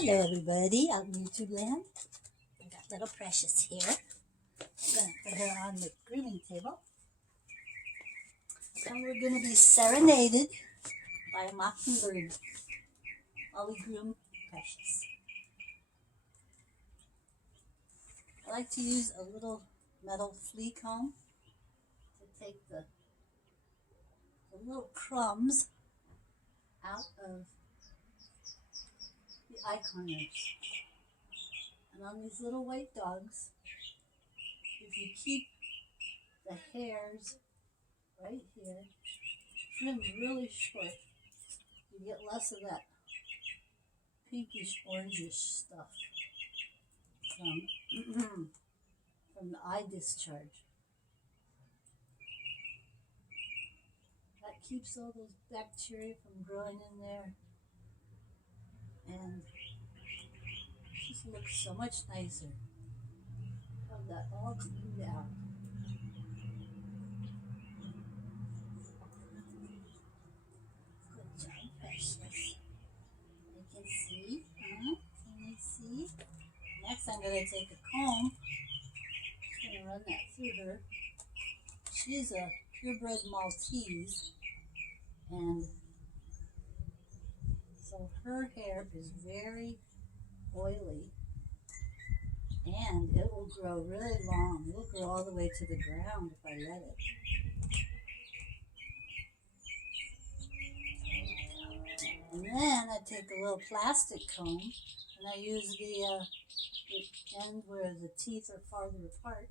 Hello everybody out in YouTube land. I got little Precious here. I'm going to put her on the grooming table. And we're going to be serenaded by a mockingbird while we groom Precious. I like to use a little metal flea comb to take the little crumbs out of the eye corners. And on these little white dogs, if you keep the hairs right here trimmed really short, you get less of that pinkish orangish stuff from the eye discharge. That keeps all those bacteria from growing in there, and it just looks so much nicer. Have that all cleaned out. Good job, Precious. You can see, Can you see? Next, I'm going to take a comb. I'm going to run that through her. She's a purebred Maltese, and so her hair is very oily, and it will grow really long. It will grow all the way to the ground if I let it. And then I take a little plastic comb, and I use the end where the teeth are farther apart.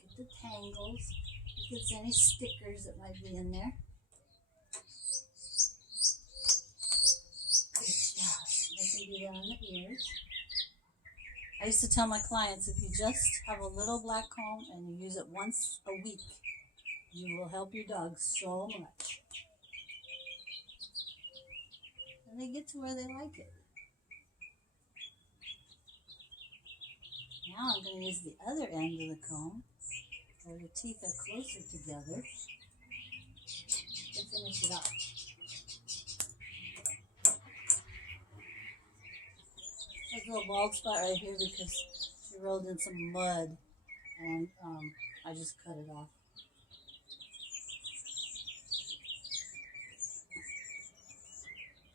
Get the tangles, if there's any stickers that might be in there. Good job. I can do that on the ears. I used to tell my clients, if you just have a little black comb and you use it once a week, you will help your dog so much. And they get to where they like it. Now I'm going to use the other end of the comb, where the teeth are closer together, to finish it off. There's a little bald spot right here because she rolled in some mud, and I just cut it off.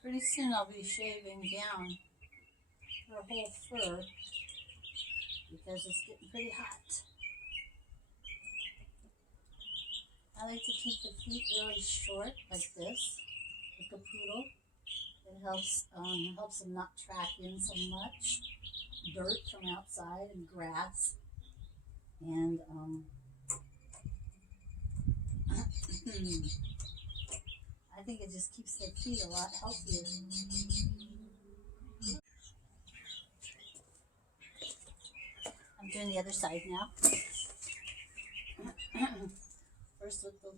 Pretty soon I'll be shaving down her whole fur because it's getting pretty hot. I like to keep the feet really short like this, like a poodle. It helps them not track in so much dirt from outside and grass. And I think it just keeps their feet a lot healthier. I'm doing the other side now. First with the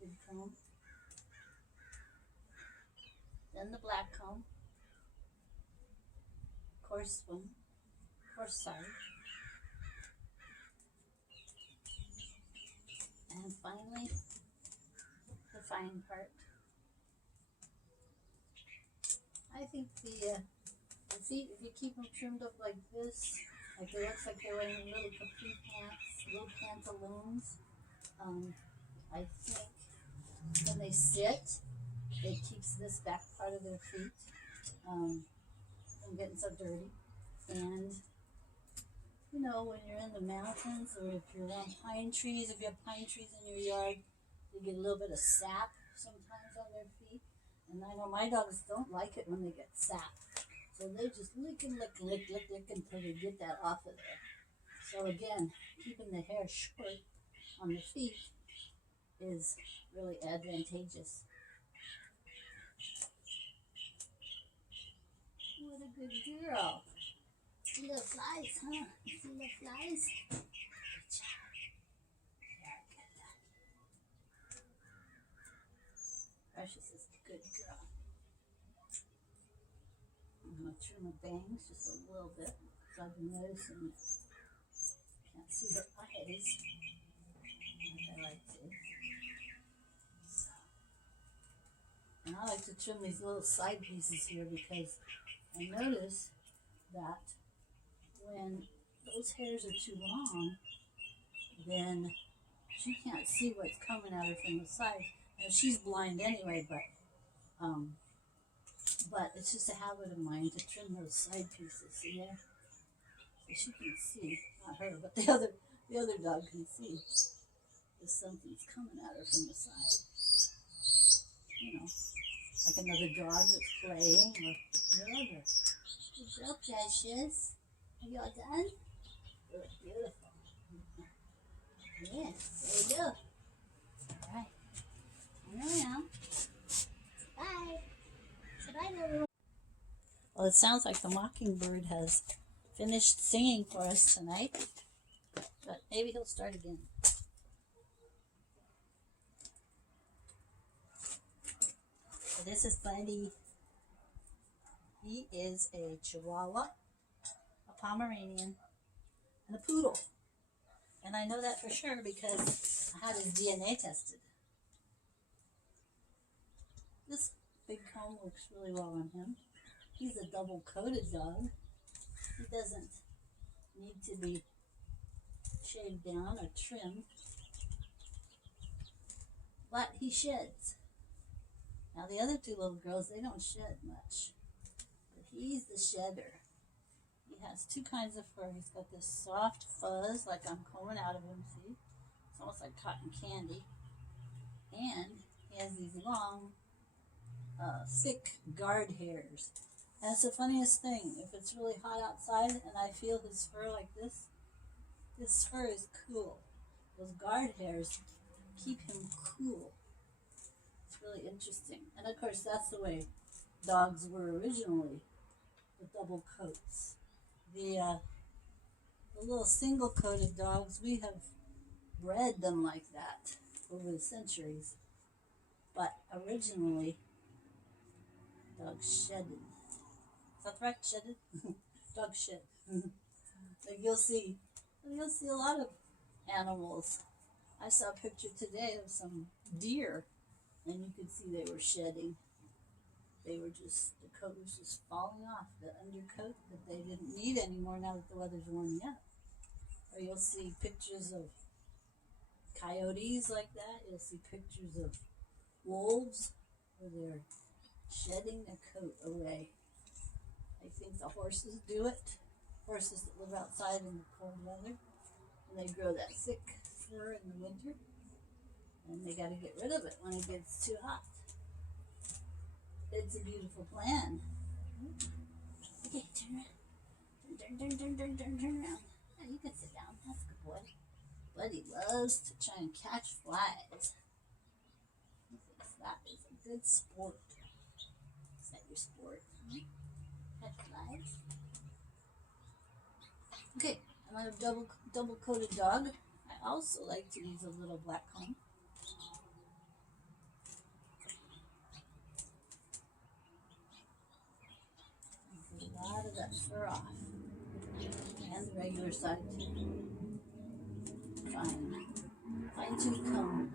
big comb, then the black comb, coarse side, and finally the fine part. I think the feet, if you keep them trimmed up like this, like it looks like they're wearing little capri pants, little pantaloons. I think when they sit, it keeps this back part of their feet from getting so dirty. And you know, when you're in the mountains, or if you're around pine trees, if you have pine trees in your yard, you get a little bit of sap sometimes on their feet. And I know my dogs don't like it when they get sap. So they just lick until they get that off of there. So again, keeping the hair short on the feet is really advantageous. What a good girl. See the flies, huh? You see the flies? Good job. Very good. Precious is a good girl. I'm going to trim her bangs just a little bit because I've been noticing can't see her eyes like I like to. So. And I like to trim these little side pieces here because I notice that when those hairs are too long, then she can't see what's coming at her from the side. And she's blind anyway, but it's just a habit of mine to trim those side pieces, you know, so she can see. Not her, but the other dog can see if something's coming at her from the side. You know, like another dog that's playing or whatever. Good girl, Precious. Are you all done? You look beautiful. Yes, there you go. All right. Turn around. Bye. Say bye, everyone. Well, it sounds like the mockingbird has finished singing for us tonight, but maybe he'll start again. So this is Buddy. He is a Chihuahua, a Pomeranian, and a Poodle. And I know that for sure because I had his DNA tested. This big comb looks really well on him. He's a double-coated dog. He doesn't need to be shaved down or trimmed, but he sheds. Now the other two little girls, they don't shed much, but he's the shedder. He has two kinds of fur. He's got this soft fuzz, like I'm combing out of him, see? It's almost like cotton candy. And he has these long, thick guard hairs. And it's the funniest thing. If it's really hot outside and I feel his fur like this fur is cool. Those guard hairs keep him cool. It's really interesting. And of course, that's the way dogs were originally, with double coats. The little single-coated dogs, we have bred them like that over the centuries. But originally, dogs shedded. Is that right? Shedded? Dog shed. Like you'll see a lot of animals. I saw a picture today of some deer, and you could see they were shedding. They were just, the coat was just falling off, the undercoat that they didn't need anymore now that the weather's warming up. Or you'll see pictures of coyotes like that. You'll see pictures of wolves where they're shedding their coat away. I think the horses do it. Horses that live outside in the cold weather. And they grow that thick fur in the winter. And they got to get rid of it when it gets too hot. It's a beautiful plan. Okay, turn around. Turn around. Yeah, you can sit down. That's a good boy. Buddy loves to try and catch flies. He thinks that is a good sport. Is that your sport? Catch flies? Okay, another double-coated dog. I also like to use a little black comb. A lot of that fur off. And the regular side too. Fine-tooth comb.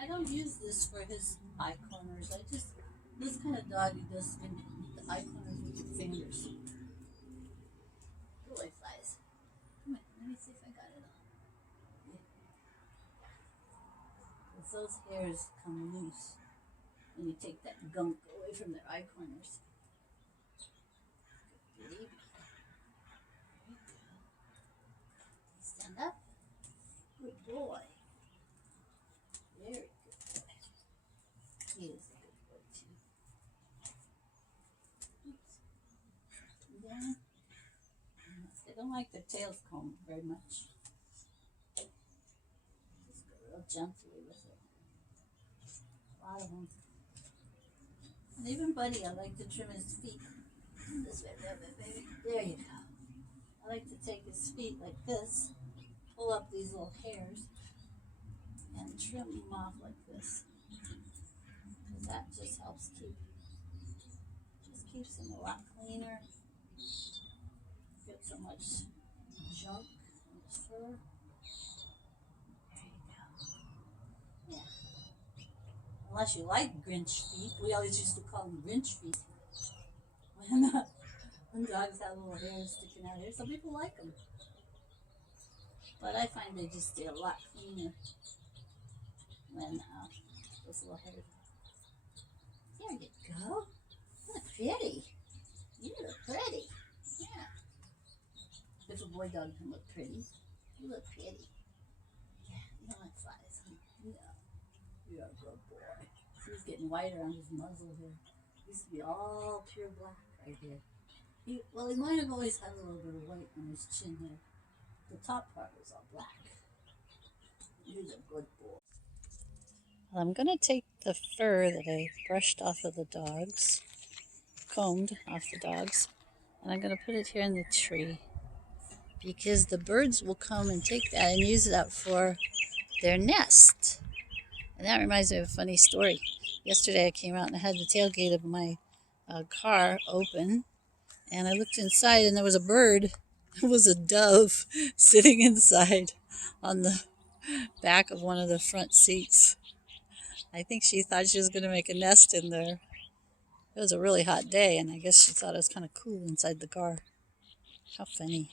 I don't use this for his eye corners. This kind of dog, you just can the eye corners with your fingers. Boy flies. Come here, let me see if I got it on. Yeah. Because those hairs come loose when you take that gunk away from their eye corners. Good baby. There you go. Stand up. Good boy. Very good boy. He is a good boy too. Oops. Down. They don't like their tails combed very much. Just go real gently with it. A lot of them. And even Buddy, I like to trim his feet. This way, baby. There you go. I like to take his feet like this, pull up these little hairs, and trim them off like this. Because that just helps keeps them a lot cleaner. Get so much junk in his fur. There you go. Yeah. Unless you like Grinch feet. We always used to call them Grinch feet. When dogs have little hairs sticking out here. Some people like them. But I find they just stay a lot cleaner when those little hairs. There you go. You look pretty. You look pretty. Yeah. If a boy dog can look pretty, you look pretty. Yeah, you don't like flies, huh? Yeah. You're a good boy. He's getting whiter on his muzzle here. He used to be all pure black right here. He might have always had a little bit of white on his chin here. The top part was all black. He's a good boy. Well, I'm going to take the fur that I brushed off of the dogs, combed off the dogs, and I'm going to put it here in the tree because the birds will come and take that and use that for their nest. And that reminds me of a funny story. Yesterday I came out and I had the tailgate of my car open, and I looked inside and there was a bird. It was a dove sitting inside on the back of one of the front seats. I think she thought she was going to make a nest in there. It was a really hot day, and I guess she thought it was kind of cool inside the car. How funny.